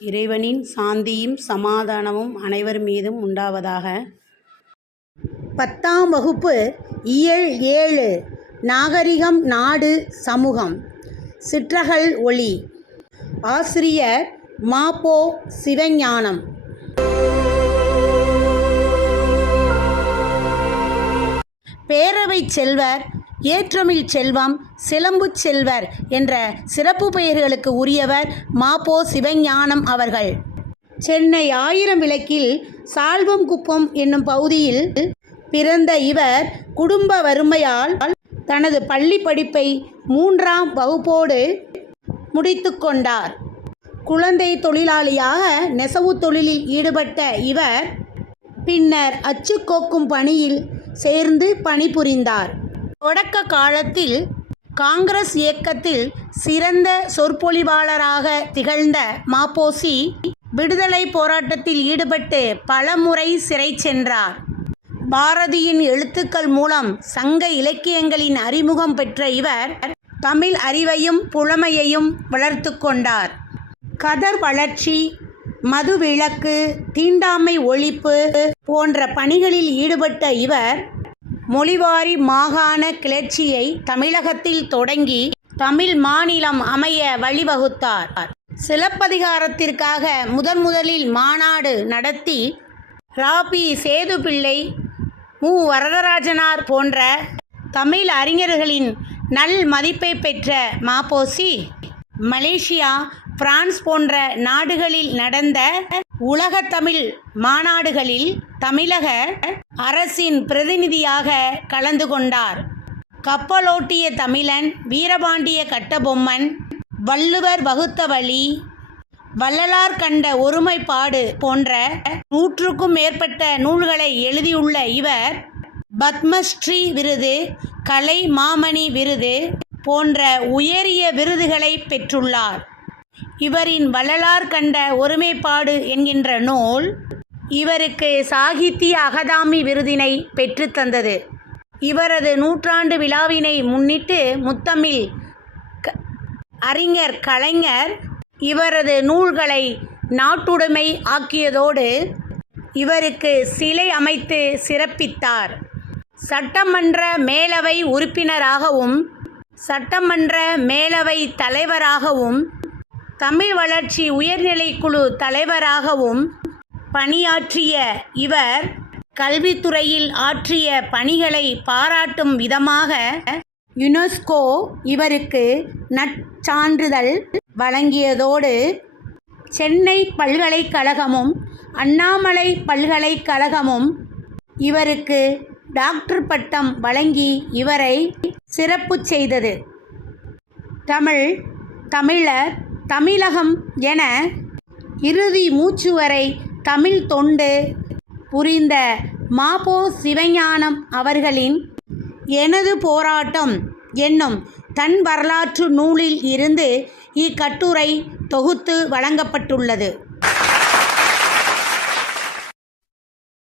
இறைவனின் சாந்தியும் சமாதானமும் அனைவர் மீதும் உண்டாவதாக. பத்தாம் வகுப்பு இயல் ஏழு நாகரிகம் நாடு சமூகம் சிற்றகல் ஒளி ஆசிரியர் மாபோ சிவஞானம். பேரவை செல்வர் ஏற்றமிழ் செல்வம் சிலம்புச் செல்வர் என்ற சிறப்பு பெயர்களுக்கு உரியவர் மாபோ சிவஞானம் அவர்கள். சென்னை ஆயிரம் விளக்கில் சால்வம் குப்பம் என்னும் பகுதியில் பிறந்த இவர் குடும்ப வறுமையால் தனது பள்ளி படிப்பை மூன்றாம் வகுப்போடு முடித்து கொண்டார். குழந்தை தொழிலாளியாக நெசவு தொழிலில் ஈடுபட்ட இவர் பின்னர் அச்சு கோக்கும் பணியில் சேர்ந்து பணிபுரிந்தார். தொடக்க காலத்தில் காங்கிரஸ் இயக்கத்தில் சிறந்த சொற்பொழிவாளராக திகழ்ந்த மாப்போசி விடுதலை போராட்டத்தில் ஈடுபட்டு பலமுறை சிறை சென்றார். பாரதியின் எழுத்துக்கள் மூலம் சங்க இலக்கியங்களின் அறிமுகம் பெற்ற இவர் தமிழ் அறிவையும் புலமையையும் வளர்த்து கொண்டார். கதர் வளர்ச்சி மதுவிலக்கு தீண்டாமை ஒழிப்பு போன்ற பணிகளில் ஈடுபட்ட இவர் மொழிவாரி மாகாண கிளர்ச்சியை தமிழகத்தில் தொடங்கி தமிழ் மாநிலம் அமைய வழிவகுத்தார். சிலப்பதிகாரத்திற்காக முதன் முதலில் மாநாடு நடத்தி ராபி சேதுபிள்ளை மு. வரதராஜனார் போன்ற தமிழ் அறிஞர்களின் நல் மதிப்பை பெற்ற மாப்போசி மலேசியா பிரான்ஸ் போன்ற நாடுகளில் நடந்த உலகத்தமிழ் மாநாடுகளில் தமிழக அரசின் பிரதிநிதியாக கலந்து கொண்டார். கப்பலோட்டிய தமிழன் வீரபாண்டிய கட்டபொம்மன் வள்ளுவர் வகுத்த வழி வள்ளலார் கண்ட ஒருமைப்பாடு போன்ற நூற்றுக்கும் மேற்பட்ட நூல்களை எழுதியுள்ள இவர் பத்மஸ்ரீ விருது கலை மாமணி விருது போன்ற உயரிய விருதுகளை பெற்றுள்ளார். இவரின் வள்ளலார் கண்ட ஒருமைப்பாடு என்கின்ற நூல் இவருக்கு சாகித்ய அகதாமி விருதினை பெற்றுத்தந்தது இவரது நூற்றாண்டு விழாவினை முன்னிட்டு முத்தமிழ் அறிஞர் கலைஞர் இவரது நூல்களை நாட்டுடைமை ஆக்கியதோடு இவருக்கு சிலை அமைத்து சிறப்பித்தார். சட்டமன்ற மேலவை உறுப்பினராகவும் சட்டமன்ற மேலவை தலைவராகவும் தமிழ் வளர்ச்சி உயர்நிலைக்குழு தலைவராகவும் பணியாற்றிய இவர் கல்வித்துறையில் ஆற்றிய பணிகளை பாராட்டும் விதமாக யுனெஸ்கோ இவருக்கு நற்சான்றிதழ் வழங்கியதோடு சென்னை பல்கலைக்கழகமும் அண்ணாமலை பல்கலைக்கழகமும் இவருக்கு டாக்டர் பட்டம் வழங்கி இவரை சிறப்பு செய்தது. தமிழ் தமிழர் தமிழகம் என இறுதி மூச்சு வரை தமிழ் தொண்டு புரிந்த மாபோ சிவஞானம் அவர்களின் எனது போராட்டம் என்னும் தன் வரலாற்று நூலில் இருந்து இக்கட்டுரை தொகுத்து வழங்கப்பட்டுள்ளது.